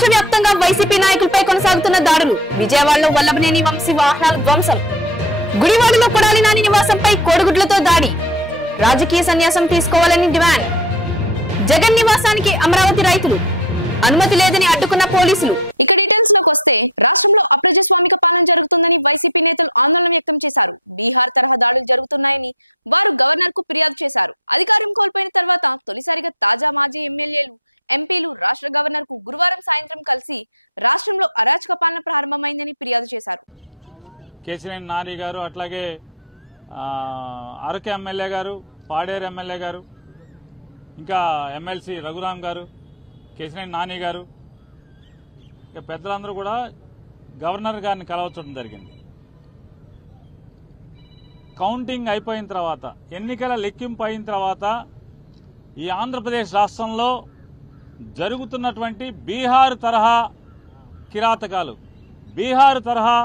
రాష్ట్ర వ్యాప్తంగా వైసీపీ నాయకులపై కొనసాగుతున్న దాడులు. విజయవాడలో వల్లభనేని వంశీ వాహనాల ధ్వంసం. గుడివాడలో కొడాలి నాని నివాసంపై కోడిగుడ్లతో దాడి. రాజకీయ సన్యాసం తీసుకోవాలని డిమాండ్. జగన్ నివాసానికి అమరావతి రైతులు అనుమతి లేదని అడ్డుకున్న పోలీసులు. కేశినేని నాని గారు, అట్లాగే అరకు ఎమ్మెల్యే గారు, పాడేరు ఎమ్మెల్యే గారు, ఇంకా ఎమ్మెల్సీ రఘురామ్ గారు, కేశినేని నాని గారు, ఇక పెద్దలందరూ కూడా గవర్నర్ గారిని కలవచ్చడం జరిగింది. కౌంటింగ్ అయిపోయిన తర్వాత, ఎన్నికల లెక్కింపు అయిన తర్వాత ఈ ఆంధ్రప్రదేశ్ రాష్ట్రంలో జరుగుతున్నటువంటి బీహార్ తరహా కిరాతకాలు, బీహార్ తరహా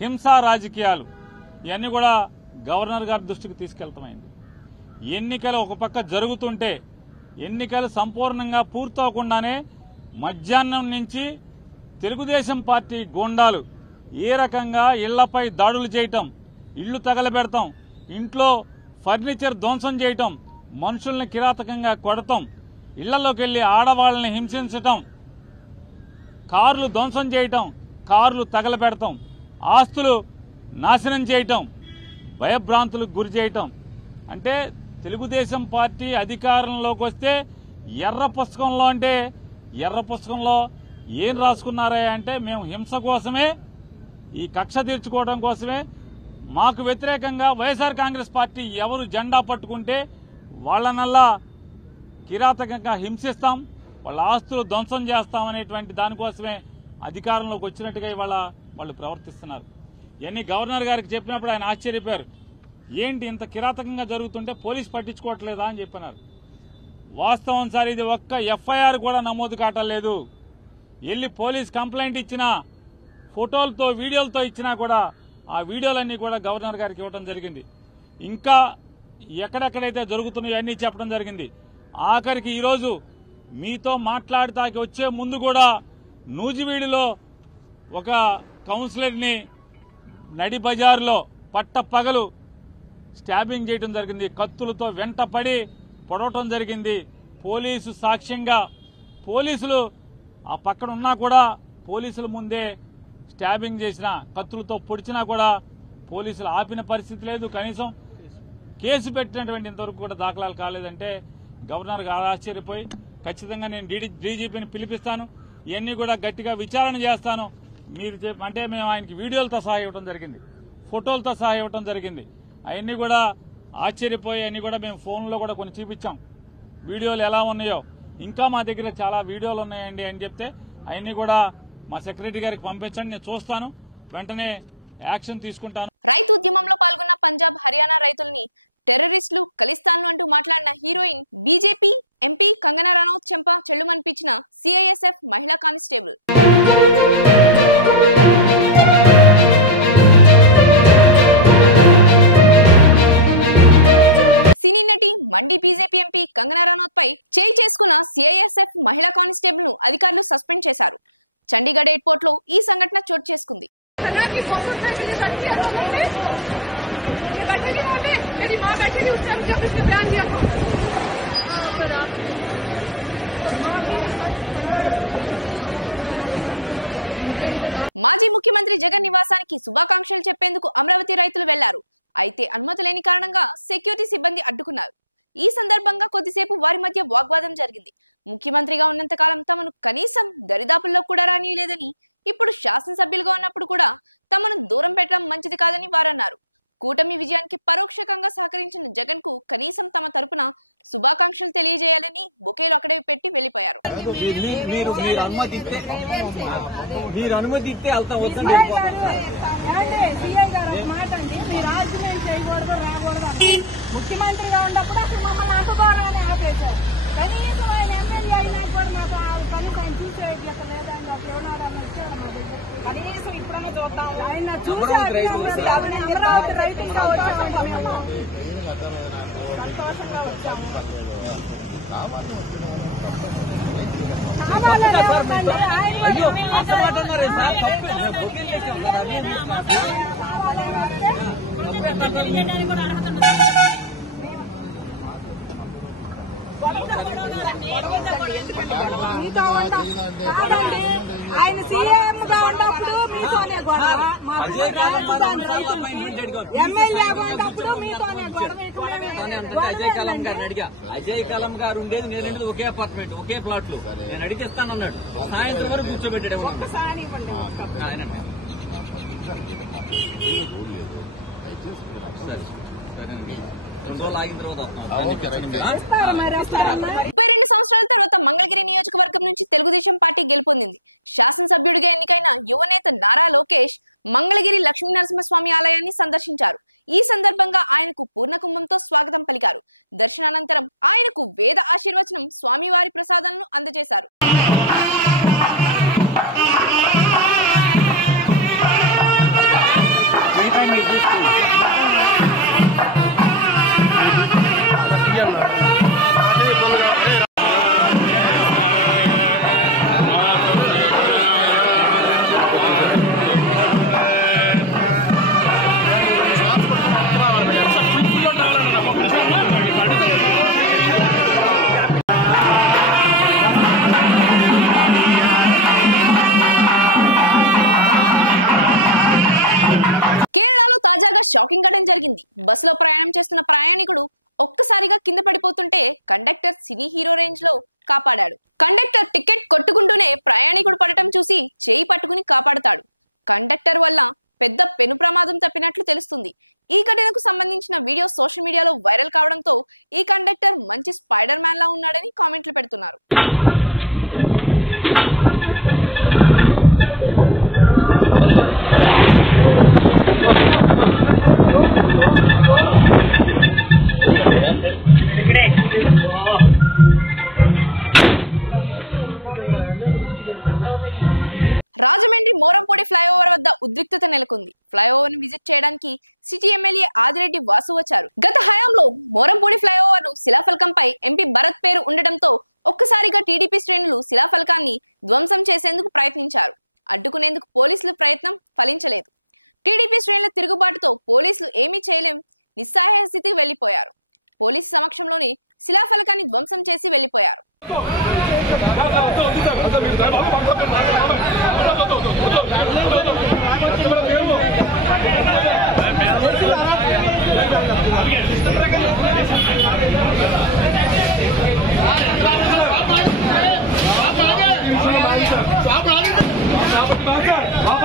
హింసా రాజకీయాలు ఇవన్నీ కూడా గవర్నర్ గారి దృష్టికి తీసుకెళ్తామైంది. ఎన్నికలు ఒక పక్క జరుగుతుంటే, ఎన్నికలు సంపూర్ణంగా పూర్తవకుండానే మధ్యాహ్నం నుంచి తెలుగుదేశం పార్టీ గూండాలు ఏ రకంగా ఇళ్లపై దాడులు చేయటం, ఇళ్లు తగలబెడతాం, ఇంట్లో ఫర్నిచర్ ధ్వంసం చేయటం, మనుషుల్ని కిరాతకంగా కొడతాం, ఇళ్లలోకి వెళ్లి ఆడవాళ్ళని హింసించటం, కార్లు ధ్వంసం చేయటం, కార్లు తగలబెడతాం, ఆస్తులు నాశనం చేయటం, భయభ్రాంతులకు గురి చేయటం. అంటే తెలుగుదేశం పార్టీ అధికారంలోకి వస్తే ఎర్ర పుస్తకంలో, అంటే ఎర్ర పుస్తకంలో ఏం రాసుకున్నారా అంటే, మేము హింస కోసమే, ఈ కక్ష తీర్చుకోవడం కోసమే, మాకు వ్యతిరేకంగా వైఎస్ఆర్ కాంగ్రెస్ పార్టీ ఎవరు జెండా పట్టుకుంటే వాళ్ళనల్లా కిరాతకంగా హింసిస్తాం, వాళ్ళ ఆస్తులు ధ్వంసం చేస్తామనేటువంటి దానికోసమే అధికారంలోకి వచ్చినట్టుగా ఇవాళ వాళ్ళు ప్రవర్తిస్తున్నారు. ఇవన్నీ గవర్నర్ గారికి చెప్పినప్పుడు ఆయన ఆశ్చర్యపోయారు. ఏంటి ఇంత కిరాతకంగా జరుగుతుంటే పోలీసు పట్టించుకోవట్లేదా అని చెప్పినారు. వాస్తవం సార్, ఇది ఒక్క ఎఫ్ఐఆర్ కూడా నమోదు కావట్లేదు. వెళ్ళి పోలీస్ కంప్లైంట్ ఇచ్చినా, ఫోటోలతో వీడియోలతో ఇచ్చినా కూడా ఆ వీడియోలన్నీ కూడా గవర్నర్ గారికి ఇవ్వడం జరిగింది. ఇంకా ఎక్కడెక్కడైతే జరుగుతున్నాయో అన్నీ చెప్పడం జరిగింది. ఆఖరికి ఈరోజు మీతో మాట్లాడటానికి వచ్చే ముందు కూడా నూజివీడులో ఒక కౌన్సిలర్ని నడి బజార్లో పట్టపగలు స్టాబింగ్ చేయడం జరిగింది. కత్తులతో వెంటపడి పొడవటం జరిగింది. పోలీసు సాక్ష్యంగా, పోలీసులు ఆ పక్కన ఉన్నా కూడా పోలీసుల ముందే స్టాబింగ్ చేసిన, కత్తులతో పొడిచినా కూడా పోలీసులు ఆపిన పరిస్థితి లేదు. కనీసం కేసు పెట్టినటువంటి ఇంతవరకు కూడా దాఖలాలు కాలేదంటే గవర్నర్ గారు ఆశ్చర్యపోయి, ఖచ్చితంగా నేను డీజీపీని పిలిపిస్తాను, ఇవన్నీ కూడా గట్టిగా విచారణ చేస్తాను, మీరు అంటే మేము ఆయనకి వీడియోలతో సహా ఇవ్వడం జరిగింది, ఫోటోలతో సహా ఇవ్వడం జరిగింది. అవన్నీ కూడా ఆశ్చర్యపోయి అన్నీ కూడా మేము ఫోన్లో కూడా కొన్ని చూపించాం, వీడియోలు ఎలా ఉన్నాయో. ఇంకా మా దగ్గర చాలా వీడియోలు ఉన్నాయండి అని చెప్తే అవన్నీ కూడా మా సెక్రటరీ గారికి పంపించండి, నేను చూస్తాను, వెంటనే యాక్షన్ తీసుకుంటాను. मेरी माँ बैठेगी उस टाइम जब इसने बयान दिया था। మీరు అనుమతి ఇస్తే వెళ్తాం. వద్దండి సీఐ గారు మాట అండి, మీరు ఆర్గ్యుమెంట్ చేయకూడదు, రాకూడదు అంటే ముఖ్యమంత్రిగా ఉన్నప్పుడు అసలు మమ్మల్ని అంటుకోవాలని ఆపేశారు. కనీసం ఆయన ఎమ్మెల్యే అయినా కూడా మాకు కనీసం ఆయన చూసేయట్లేక లేదండి, ఒక ఎవరినాడని వచ్చాడు మా దగ్గర. కనీసం ఇప్పుడన్నా చూద్దాం, ఆయన చూసి అమరావతి రైతులుగా వచ్చామండి, మేము సంతోషంగా వచ్చాము. అయ్యో అసమాటన్నారు సార్ తప్పు మీతో కాదండి. ఆయన సీఎం గా ఉన్నప్పుడు మీతోనే గొడవ, ఎమ్మెల్యేగా ఉన్నప్పుడు మీతోనే గొడవ. అజయ్ కలాం గారిని అడిగా. అజయ్ కలాం గారు ఉండేది నేను ఒకే అపార్ట్మెంట్ ఒకే ప్లాట్ లో. నేను అడిగిస్తానన్నాడు. సాయంత్రం వరకు కూర్చోబెట్టాడు. ఆయనండి సరే సరేనండి. 2 రోజులు ఆగిన తర్వాత వస్తున్నాం.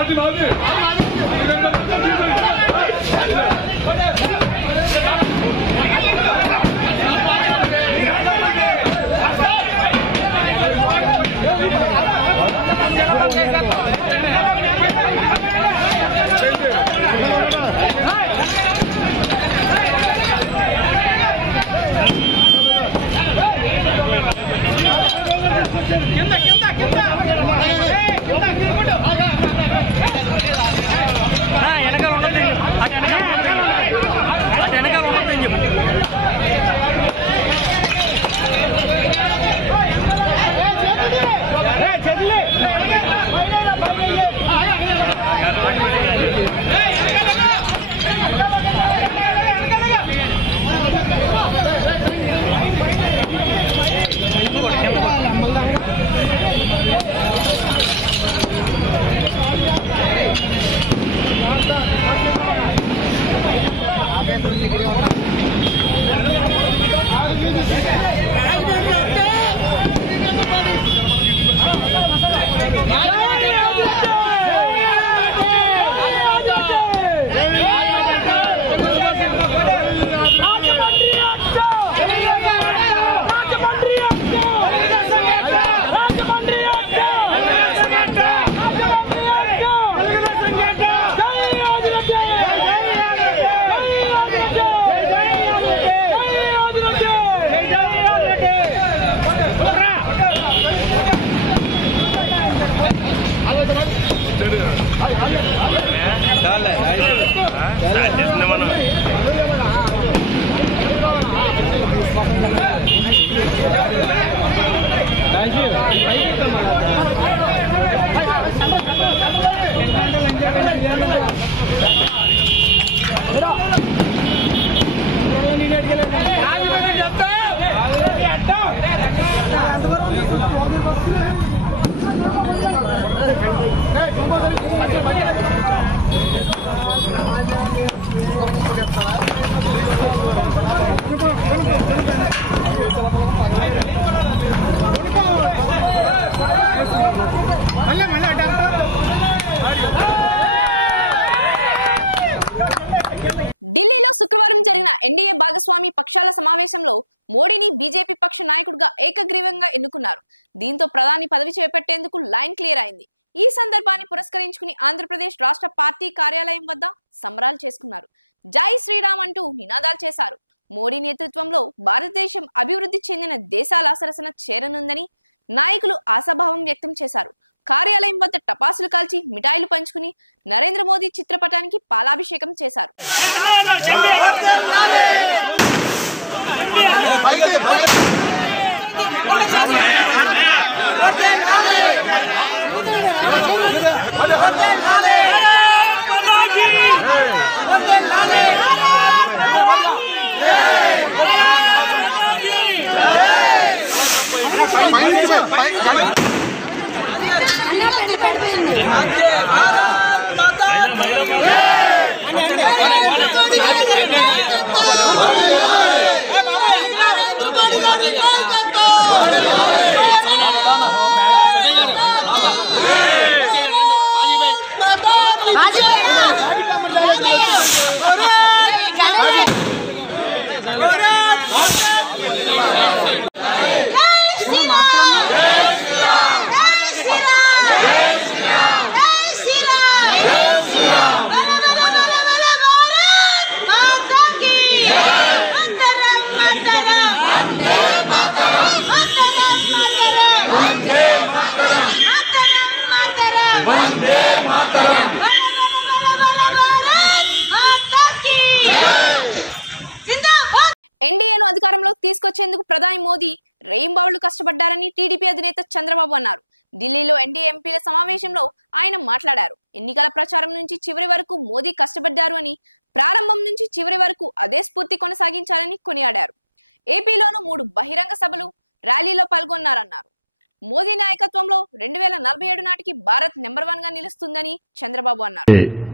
కింద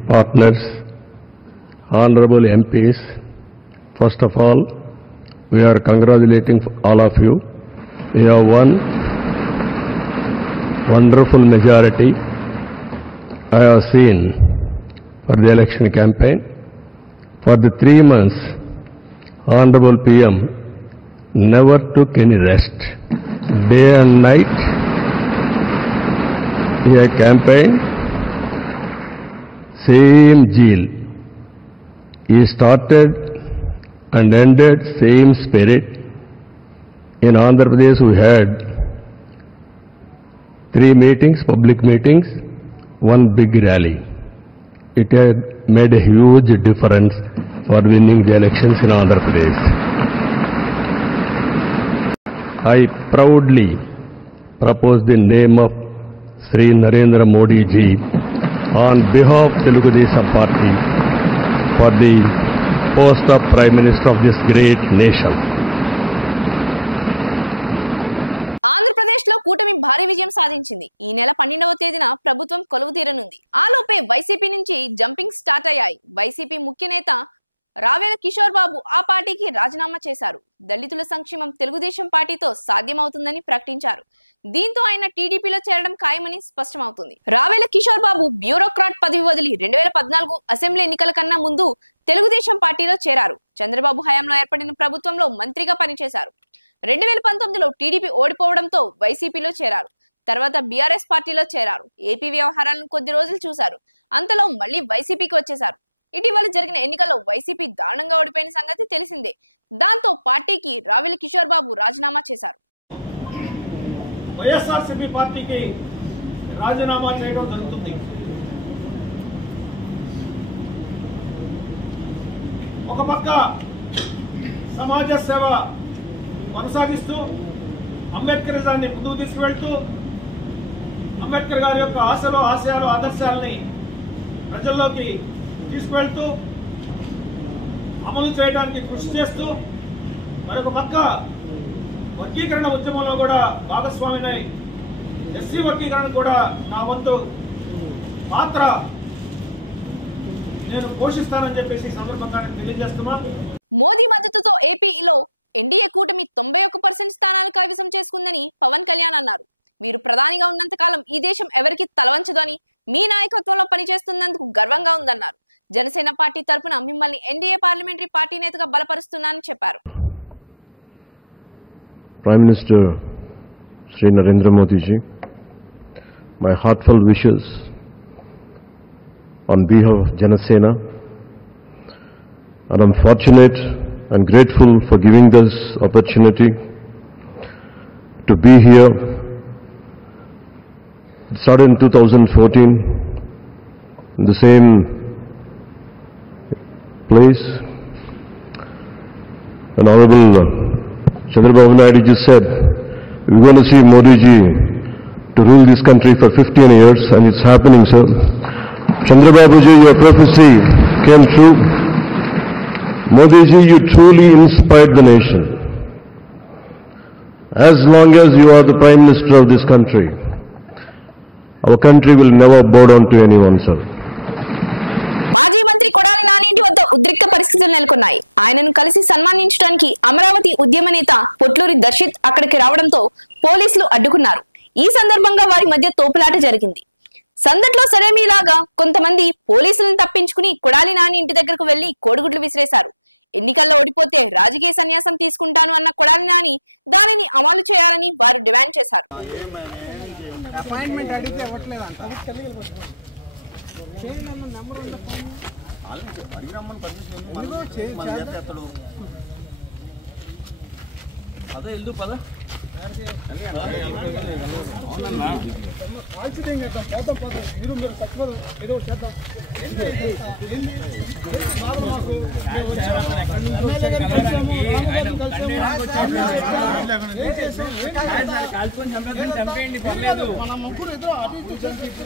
Partners, honorable MPs, first of all, we are congratulating all of you. We have won wonderful majority I have seen for the election campaign. For the 3 months, honorable PM never took any rest. Day and night, he had campaigned. Same zeal. He started and ended same spirit. In Andhra Pradesh we had 3 meetings, public meetings, 1 big rally. It had made a huge difference for winning the elections in Andhra Pradesh. I proudly propose the name of Sri Narendra Modi ji on behalf of Telugu Desam Party for the post of Prime Minister of this great nation. YSRCP పార్టీకి రాజీనామా చేయడం జరుగుతుంది. ఒక పక్క సమాజ సేవ కొనసాగిస్తూ అంబేద్కరిజాన్ని ముందుకు తీసుకువెళ్తూ అంబేద్కర్ గారి యొక్క ఆశలు, ఆశయాలు, ఆదర్శాలని ప్రజల్లోకి తీసుకువెళ్తూ అమలు చేయడానికి కృషి చేస్తూ మరొక పక్క వర్గీకరణ ఉద్యమంలో కూడా భాగస్వామినై ఎస్సీ వర్గీకరణ కూడా నా వంతు పాత్ర నేను పోషిస్తానని చెప్పేసి సందర్భంగా తెలియజేస్తున్నా. Prime Minister Sri Narendra Modi ji, my heartfelt wishes on behalf of Janasena, and I'm fortunate and grateful for giving this opportunity to be here. It started in 2014 in the same place. An Honorable Chandrababu Naidu ji said, we're going to see Modi ji to rule this country for 15 years, and it's happening, sir. Chandrababu ji, your prophecy came true. Modi ji, you truly inspired the nation. as long as you are the Prime Minister of this country, our country will never bow down to anyone, sir. Appointment అడిగితే ఇవ్వట్లేదంట. Number అదే వెళ్దు పద మీరు తక్కువ ఏదో చేద్దాం. చంపేయండి పర్లేదు, మన ముగ్గురు ఎదురు అటు చంపేయండి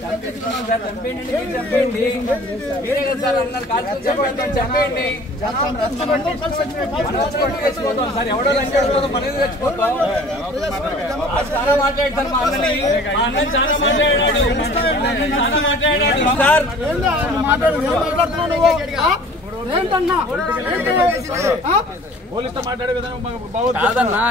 మీరే కదా సార్ అన్నారు, కాల్చుకొని చంపేయండి చచ్చిపోతాం సార్. ఎవడో చచ్చిపోతాం, మనది చచ్చిపోతాం. చాలా మాట్లాడతారు మా అన్నని, మా అన్న చాలా మాట్లాడాడు సార్. మాట్లాడుతున్నావు నువ్వు ఏంటన్నా? పోలీసుతో మాట్లాడే విధానం బాగుంది కాదన్నా.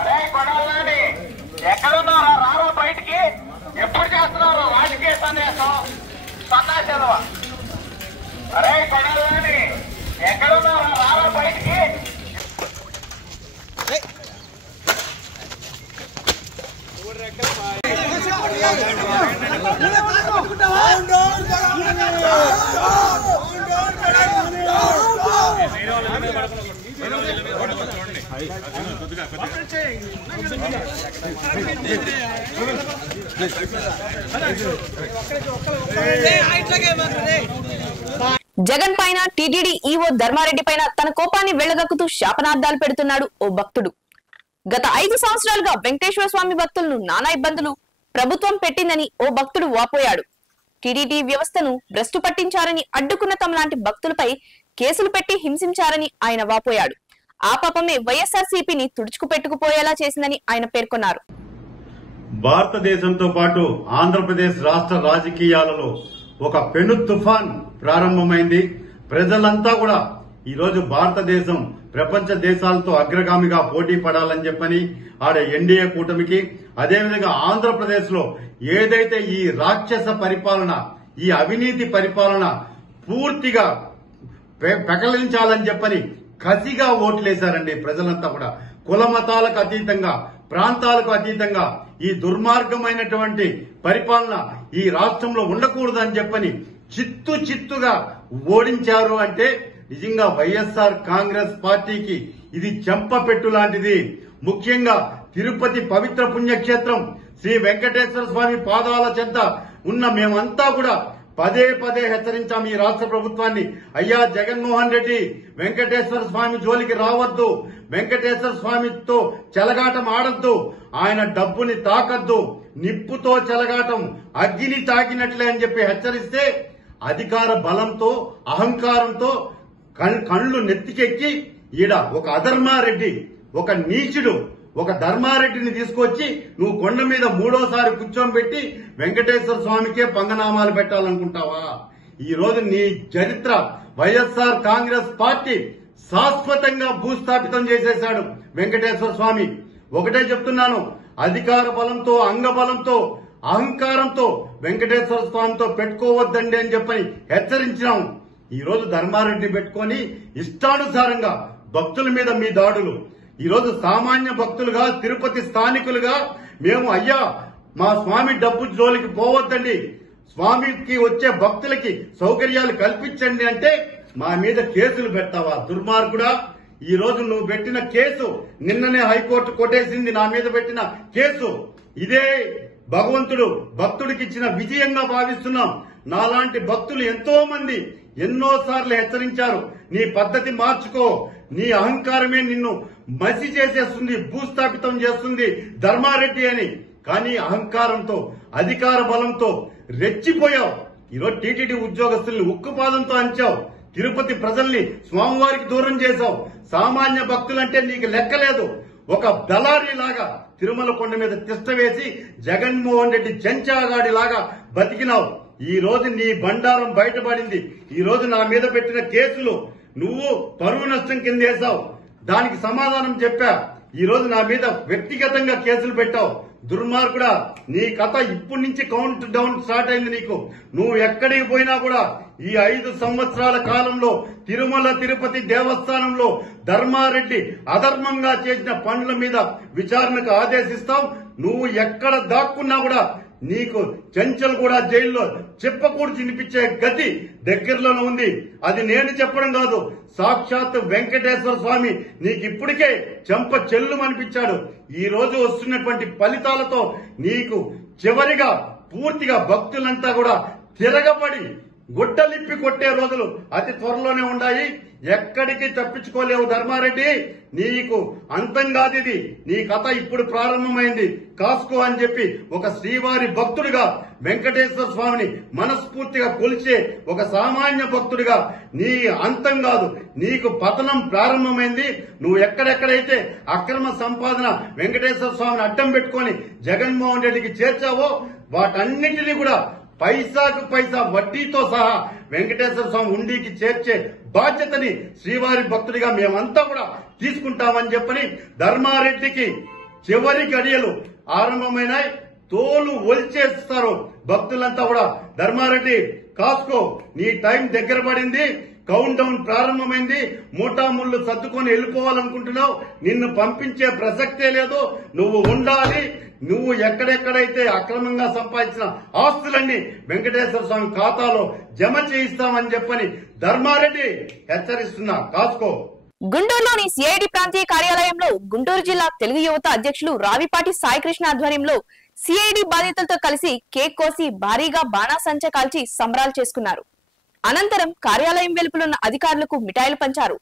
అరే కొడాలని ఎక్కడున్నారా? రారా బయటికి. ఎప్పుడు చేస్తున్నారు రాజకీయ సన్యాసం? సన్నాసేదవా? అరే కొడాలని ఎక్కడున్నారా? రారా బయటికి. జగన్ పైన టీటీడీ ఈవో ధర్మారెడ్డి పైన తన కోపాన్ని వెళ్లగక్కుతూ శాపనార్థాలు పెడుతున్నాడు ఓ భక్తుడు. గత 5 సంవత్సరాలుగా వెంకటేశ్వర స్వామి భక్తులను నానా ఇబ్బందులు ప్రభుత్వం పెట్టిందని ఓ భక్తుడు వాపోయాడు. టీటీడీ వ్యవస్థను భ్రష్టు పట్టించారని, అడ్డుకున్న తమలాంటి భక్తులపై కేసులు పెట్టి హింసించారని ఆయన వాపోయాడు. ఆ పాపమే వైఎస్ఆర్సీపీని తుడుచుకు పెట్టుకుపోయేలా చేసిందని ఆయన పేర్కొన్నారు. భారతదేశంతో పాటు ఆంధ్రప్రదేశ్ రాష్ట్ర రాజకీయాలలో ఒక పెను తుఫాన్ ప్రారంభమైంది. ప్రజలంతా కూడా ఈరోజు భారతదేశం ప్రపంచ దేశాలతో అగ్రగామిగా పోటీ పడాలని చెప్పని ఆడ ఎన్డీఏ కూటమికి, అదేవిధంగా ఆంధ్రప్రదేశ్ లో ఏదైతే ఈ రాక్షస పరిపాలన, ఈ అవినీతి పరిపాలన పూర్తిగా పెకలించాలని చెప్పని కసిగా ఓట్లేశారండి ప్రజలంతా కూడా. కుల మతాలకు అతీతంగా, ప్రాంతాలకు అతీతంగా ఈ దుర్మార్గమైనటువంటి పరిపాలన ఈ రాష్ట్రంలో ఉండకూడదని చెప్పని చిత్తుగా ఓడించారు అంటే నిజంగా వైఎస్ఆర్ కాంగ్రెస్ పార్టీకి ఇది చెంపపెట్టు లాంటిది. ముఖ్యంగా తిరుపతి పవిత్ర పుణ్యక్షేత్రం శ్రీ వెంకటేశ్వర స్వామి పాదాల చెంత ఉన్న మేమంతా కూడా పదే హెచ్చరించాం ఈ రాష్ట్ర ప్రభుత్వాన్ని. అయ్యా జగన్మోహన్ రెడ్డి, వెంకటేశ్వర స్వామి జోలికి రావద్దు, వెంకటేశ్వర స్వామితో చెలగాటం ఆడద్దు, ఆయన డబ్బుని తాకద్దు, నిప్పుతో చెలగాటం అగ్గిని తాకినట్లే అని చెప్పి హెచ్చరిస్తే అధికార బలంతో, అహంకారంతో కళ్ళు నెత్తికెక్కి ఈడ ఒక అధర్మారెడ్డి, ఒక నీచుడు, ఒక ధర్మారెడ్డిని తీసుకొచ్చి నువ్వు కొండ మీద 3వ కూర్చోబెట్టి వెంకటేశ్వర స్వామికే పంగనామాలు పెట్టాలనుకుంటావా? ఈ రోజు నీ చరిత్ర వైఎస్ఆర్ కాంగ్రెస్ పార్టీ శాశ్వతంగా భూస్థాపితం చేసేశాడు వెంకటేశ్వర స్వామి. ఒకటే చెప్తున్నాను, అధికార బలంతో, అంగబలంతో, అహంకారంతో వెంకటేశ్వర స్వామితో పెట్టుకోవద్దండి అని చెప్పని హెచ్చరించినాం. ఈ రోజు ధర్మారెడ్డి పెట్టుకొని ఇష్టానుసారంగా భక్తుల మీద మీ దాడులు. ఈ రోజు సామాన్య భక్తులుగా, తిరుపతి స్థానికులుగా మేము అయ్యా మా స్వామి డబ్బు జోలికి పోవద్దండి, స్వామికి వచ్చే భక్తులకి సౌకర్యాలు కల్పించండి అంటే మా మీద కేసులు పెట్టావా దుర్మార్గుడా? ఈ రోజు నువ్వు పెట్టిన కేసు నిన్ననే హైకోర్టు కొట్టేసింది. నా మీద పెట్టిన కేసు ఇదే భగవంతుడు భక్తుడికి ఇచ్చిన విజయంగా భావిస్తున్నాం. నాలాంటి భక్తులు ఎంతో మంది ఎన్నోసార్లు హెచ్చరించారు, నీ పద్ధతి మార్చుకో, నీ అహంకారమే నిన్ను మసి చేసేస్తుంది, భూస్థాపితం చేస్తుంది ధర్మారెడ్డి అని. కానీ అహంకారంతో అధికార బలంతో రెచ్చిపోయావు. ఈరోజు టీటీడీ ఉద్యోగస్తుల్ని ఉక్కుపాదంతో అంచావు, తిరుపతి ప్రజల్ని స్వామివారికి దూరం చేశావు. సామాన్య భక్తులంటే నీకు లెక్కలేదు. ఒక దళారీ లాగా తిరుమల కొండ మీద తిష్ట వేసి జగన్మోహన్ రెడ్డి చెంచాగాడి లాగా బతికినావు. ఈ రోజు నీ బండారం బయటపడింది. ఈ రోజు నా మీద పెట్టిన కేసులు నువ్వు పరువు నష్టం కింద వేశావు, దానికి సమాధానం చెప్పా. ఈ రోజు నా మీద వ్యక్తిగతంగా కేసులు పెట్టావు. దుర్మార్గుడా, నీ కథ ఇప్పటి నుంచి కౌంట్ డౌన్ స్టార్ట్ అయింది నీకు. నువ్వు ఎక్కడికి పోయినా కూడా ఈ 5 సంవత్సరాల కాలంలో తిరుమల తిరుపతి దేవస్థానంలో ధర్మారెడ్డి అధర్మంగా చేసిన పనుల మీద విచారణకు ఆదేశిస్తాం. నువ్వు ఎక్కడ దాక్కున్నా కూడా నీకు చెంచల్ కూడా జైల్లో చెప్పకూడదు వినిపించే గతి దగ్గరలోనే ఉంది. అది నేను చెప్పడం కాదు, సాక్షాత్ వెంకటేశ్వర స్వామి నీకు ఇప్పటికే చెంప చెల్లుమనిపించాడు. ఈ రోజు వస్తున్నటువంటి ఫలితాలతో నీకు చివరిగా పూర్తిగా భక్తులంతా కూడా తిరగబడి గుడ్డలిప్పి కొట్టే రోజులు అతి త్వరలోనే ఉన్నాయి. ఎక్కడికి తప్పించుకోలేవు ధర్మారెడ్డి, నీకు అంతం కాదు ఇది. నీ కథ ఇప్పుడు ప్రారంభమైంది, కాసుకో అని చెప్పి ఒక శ్రీవారి భక్తుడిగా వెంకటేశ్వర స్వామిని మనస్ఫూర్తిగా కొలిచే ఒక సామాన్య భక్తుడిగా నీ అంతం కాదు, నీకు పతనం ప్రారంభమైంది. నువ్వు ఎక్కడెక్కడైతే అక్రమ సంపాదన వెంకటేశ్వర స్వామిని అడ్డం పెట్టుకుని జగన్మోహన్ రెడ్డికి చేర్చావో వాటన్నిటినీ కూడా పైసాకు పైసా వడ్డీతో సహా వెంకటేశ్వర స్వామి ఉండికి చేర్చే బాధ్యతని శ్రీవారి భక్తుడిగా మేమంతా కూడా తీసుకుంటామని చెప్పని ధర్మారెడ్డికి చివరి గడియలు ఆరంభమైనాయి. తోలు ఒలిచేస్తారు భక్తులంతా కూడా. ధర్మారెడ్డి కాసుకో, నీ టైం దగ్గర పడింది, కౌంట్ డౌన్ ప్రారంభమైంది. మూటాముళ్ళు సర్దుకొని వెళ్ళిపోవాలనుకుంటున్నావు, నిన్ను పంపించే ప్రసక్తే లేదు. నువ్వు ఉండాలి. నువ్వు ఎక్కడెక్కడైతే అక్రమంగా సంపాదించిన ఆస్తులన్నీ వెంకటేశ్వర స్వామి ఖాతాలో జమ చేయిస్తామని చెప్పని ధర్మారెడ్డి హెచ్చరిస్తున్నా, కాసుకో. గుంటూరులోని సిఐడి ప్రాంతీయ కార్యాలయంలో గుంటూరు జిల్లా తెలుగు యువత అధ్యక్షులు రావిపాటి సాయికృష్ణ ఆధ్వర్యంలో సిఐడి బాధితులతో కలిసి కేక్ కోసి భారీగా బాణాసంచా కాల్చి సంబరాలు చేసుకున్నారు. అనంతరం కార్యాలయం వెలుపలున్న అధికారులకు మిఠాయిలు పంచారు.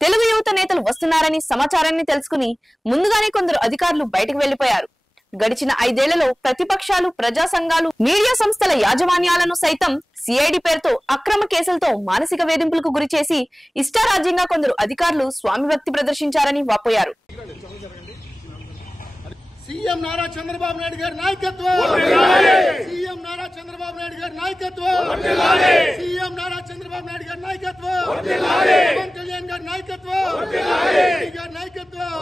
తెలుగు యువత నేతలు వస్తున్నారని సమాచారాన్ని తెలుసుకుని ముందుగానే కొందరు అధికారులు బయటకు వెళ్లిపోయారు. గడిచిన 5 ఏళ్లలో ప్రతిపక్షాలు, ప్రజా సంఘాలు, మీడియా సంస్థల యాజమాన్యాలను సైతం సిఐడి పేరుతో అక్రమ కేసులతో మానసిక వేధింపులకు గురి చేసి ఇష్టారాజ్యంగా కొందరు అధికారులు స్వామి భక్తి ప్రదర్శించారని వాపోయారు. సీఎం నారా చంద్రబాబు నాయుడు గారి నాయకత్వం, సీఎం నారా చంద్రబాబు నాయుడు గారి నాయకత్వం, సీఎం నారా చంద్రబాబు నాయుడు గారి నాయకత్వం, పవన్ కళ్యాణ్ గారి నాయకత్వం, గారి నాయకత్వం,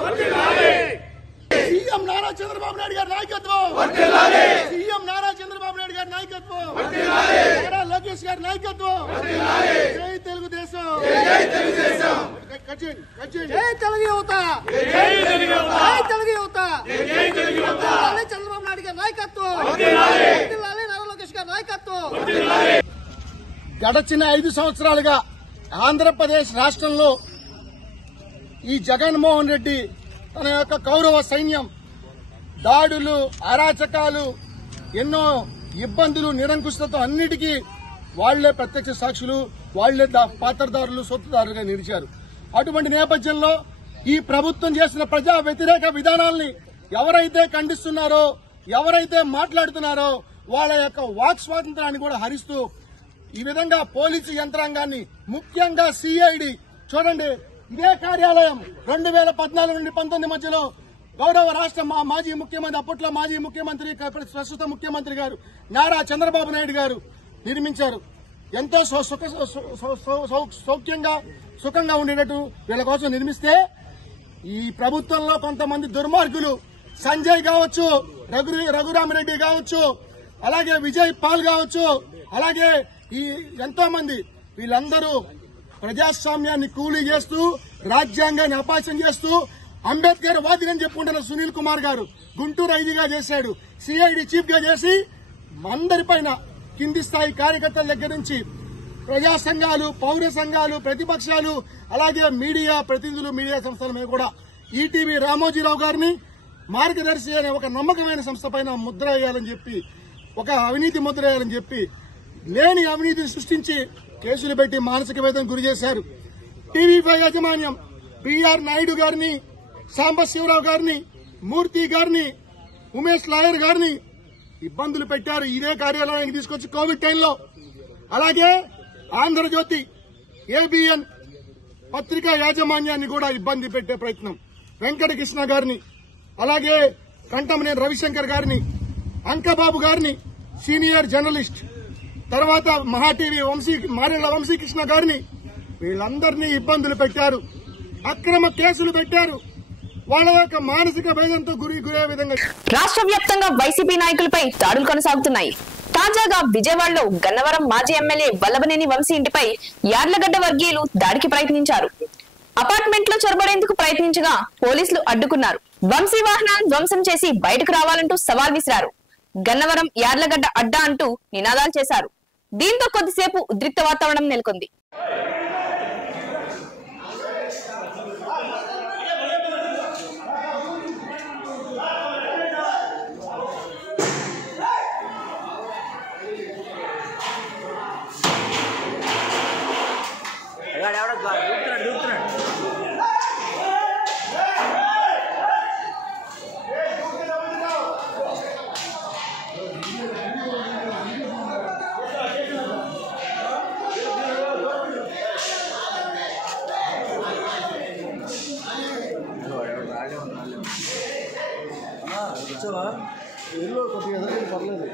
సీఎం నారా చంద్రబాబు నాయుడు గారి నాయకత్వం, సీఎం నారా చంద్రబాబు నాయుడు గారి నాయకత్వం, నారా లోకేష్ గారి నాయకత్వం, జై తెలుగుదేశం, జై తెలుగుదేశం, జై తెలుగు యువత, జై తెలుగు యువత, జై తెలుగు యువత, జై తెలుగు యువత, చంద్రబాబు నాయుడు గారి నాయకత్వం, నారా లోకేష్ గారి నాయకత్వం. గడచిన 5 సంవత్సరాలుగా ఆంధ్రప్రదేశ్ రాష్ట్రంలో ఈ జగన్మోహన్ రెడ్డి తన యొక్క కౌరవ సైన్యం దాడులు, అరాచకాలు, ఎన్నో ఇబ్బందులు, నిరంకుశతో అన్నిటికీ వాళ్లే ప్రత్యక్ష సాక్షులు, వాళ్లే పాత్రదారులు, సొత్తుదారులుగా నిలిచారు. అటువంటి నేపథ్యంలో ఈ ప్రభుత్వం చేసిన ప్రజా వ్యతిరేక విధానాల్ని ఎవరైతే ఖండిస్తున్నారో, ఎవరైతే మాట్లాడుతున్నారో వాళ్ళ యొక్క వాక్ స్వాతంత్రాన్ని కూడా హరిస్తూ ఈ విధంగా పోలీసు యంత్రాంగాన్ని, ముఖ్యంగా సిఐడి చూడండి, ఇదే కార్యాలయం 2014 నుండి 19 మధ్యలో గౌరవ రాష్ట్ర మాజీ ముఖ్యమంత్రి, అప్పట్లో మాజీ ముఖ్యమంత్రి, ప్రస్తుత ముఖ్యమంత్రి గారు నారా చంద్రబాబు నాయుడు గారు నిర్మించారు. ఎంతో సుఖంగా ఉండేటట్టు వీళ్ళ కోసం నిర్మిస్తే ఈ ప్రభుత్వంలో కొంతమంది దుర్మార్గులు, సంజయ్ కావచ్చు, రఘురామరెడ్డి కావచ్చు, అలాగే విజయ్ పాల్ కావచ్చు, అలాగే ఈ ఎంతో మంది, వీళ్ళందరూ ప్రజాస్వామ్యాన్ని కూలీ చేస్తూ, రాజ్యాంగాన్ని అపాస్యం చేస్తూ, అంబేద్కర్ వాదిని చెప్పుకుంటున్న సునీల్ కుమార్ గారు గుంటూరు ఐజీగా చేశాడు, సిఐడి చీఫ్ గా చేసి అందరిపైన కింది స్థాయి కార్యకర్తల దగ్గర నుంచి ప్రజా సంఘాలు, పౌర సంఘాలు, ప్రతిపక్షాలు, అలాగే మీడియా ప్రతినిధులు, మీడియా సంస్థల మీద కూడా ఈటీవీ రామోజీరావు గారిని మార్గదర్శి అనే ఒక నమ్మకమైన సంస్థ పైన ముద్ర వేయాలని చెప్పి, ఒక అవినీతి ముద్ర వేయాలని చెప్పి లేని అవినీతిని సృష్టించి కేసులు పెట్టి మానసిక వేదన గురి చేశారు. టీవీ5 యాజమాన్యం బిఆర్ నాయుడు గారిని, సాంబశివరావు గారిని, మూర్తి గారిని, ఉమేష్ లాయర్ గారిని ఇబ్బందులు పెట్టారు ఇదే కార్యాలయానికి తీసుకొచ్చి కోవిడ్ టైంలో. అలాగే ఆంధ్రజ్యోతి, ఏబిఎన్ పత్రికా యాజమాన్యాన్ని కూడా ఇబ్బంది పెట్టే ప్రయత్నం. వెంకటకృష్ణ గారిని, అలాగే కంటమనేని రవిశంకర్ గారిని, అంకబాబు గారిని సీనియర్ జర్నలిస్ట్, తర్వాత మహాటీవీ మారెళ్ల వంశీకృష్ణ గారిని, వీళ్ళందరినీ ఇబ్బందులు పెట్టారు, అక్రమ కేసులు పెట్టారు. వాళ్ళ యొక్క మానసిక వేదనతో గురయ్యే విధంగా రాష్ట్ర వ్యాప్తంగా వైసీపీ నాయకులపై దాడులు కొనసాగుతున్నాయి. తాజాగా విజయవాడలో గన్నవరం మాజీ ఎమ్మెల్యే వల్లభనేని వంశీ ఇంటిపై యార్లగడ్డ వర్గీయులు దాడికి ప్రయత్నించారు. అపార్ట్మెంట్ లో చొరబడేందుకు ప్రయత్నించగా పోలీసులు అడ్డుకున్నారు. వంశీ వాహనాలను ధ్వంసం చేసి బయటకు రావాలంటూ సవాల్ విసిరారు. గన్నవరం యార్లగడ్డ అడ్డా అంటూ నినాదాలు చేశారు. దీంతో కొద్దిసేపు ఉద్రిక్త వాతావరణం నెలకొంది. పర్లేదు.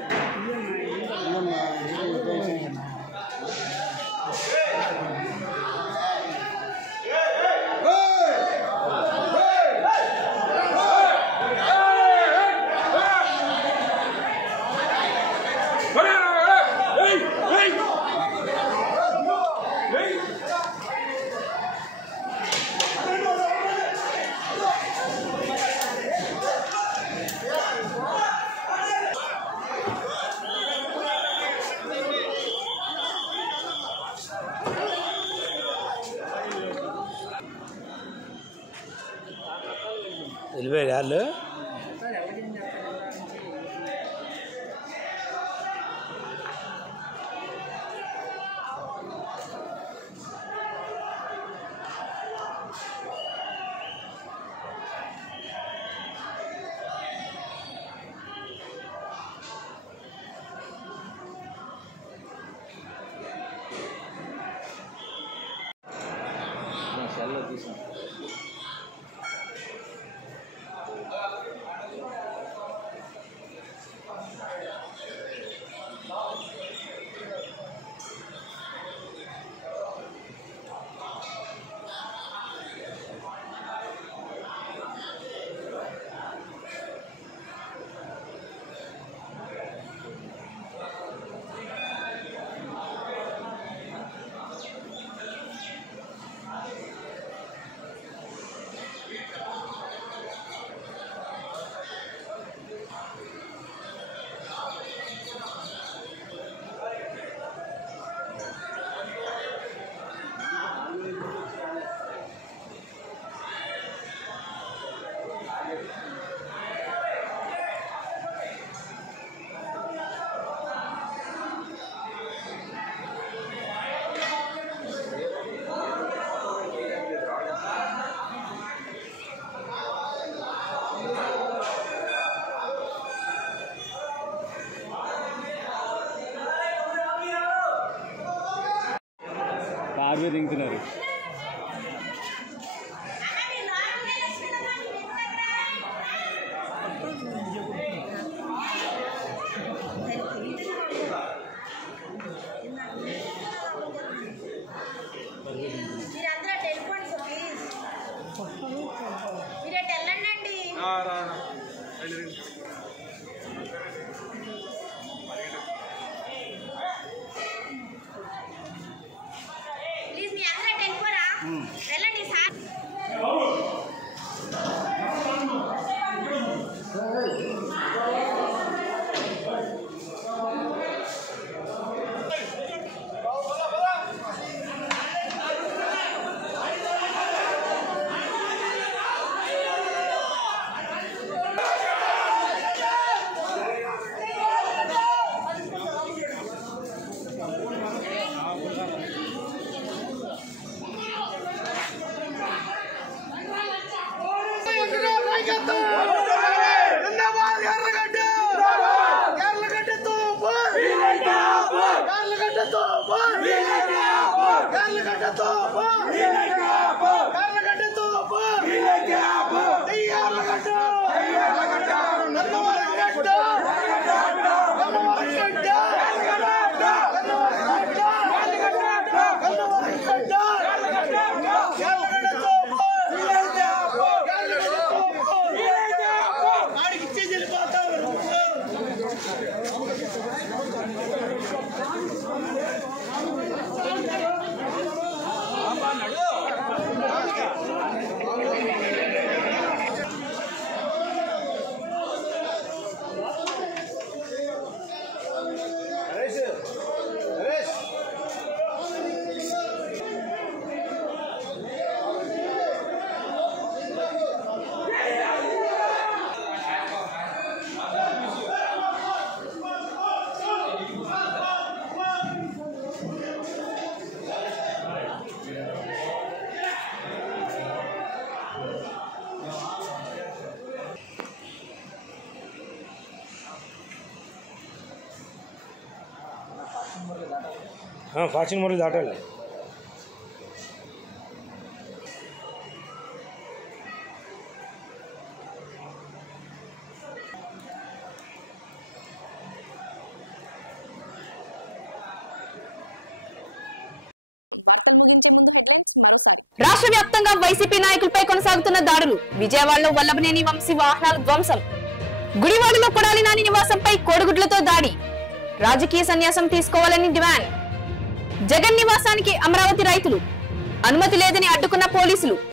వెళ్ళిపోయారు వాళ్ళు. కారు దింగుతున్నారు. వెళ్ళండి సార్. ఫాక్షన్ మోడల్ దాటాలి. రాష్ట్ర వ్యాప్తంగా వైసీపీ నాయకులపై కొనసాగుతున్న దాడులు. విజయవాడలో వల్లభనేని వంశీ వాహనాల ధ్వంసం. గుడివాడలో కొడాలి నాని నివాసంపై కోడిగుడ్లతో దాడి. రాజకీయ సన్యాసం తీసుకోవాలని డిమాండ్. జగన్ నివాసానికి అమరావతి రైతులు. అనుమతి లేదని అడ్డుకున్న పోలీసులు.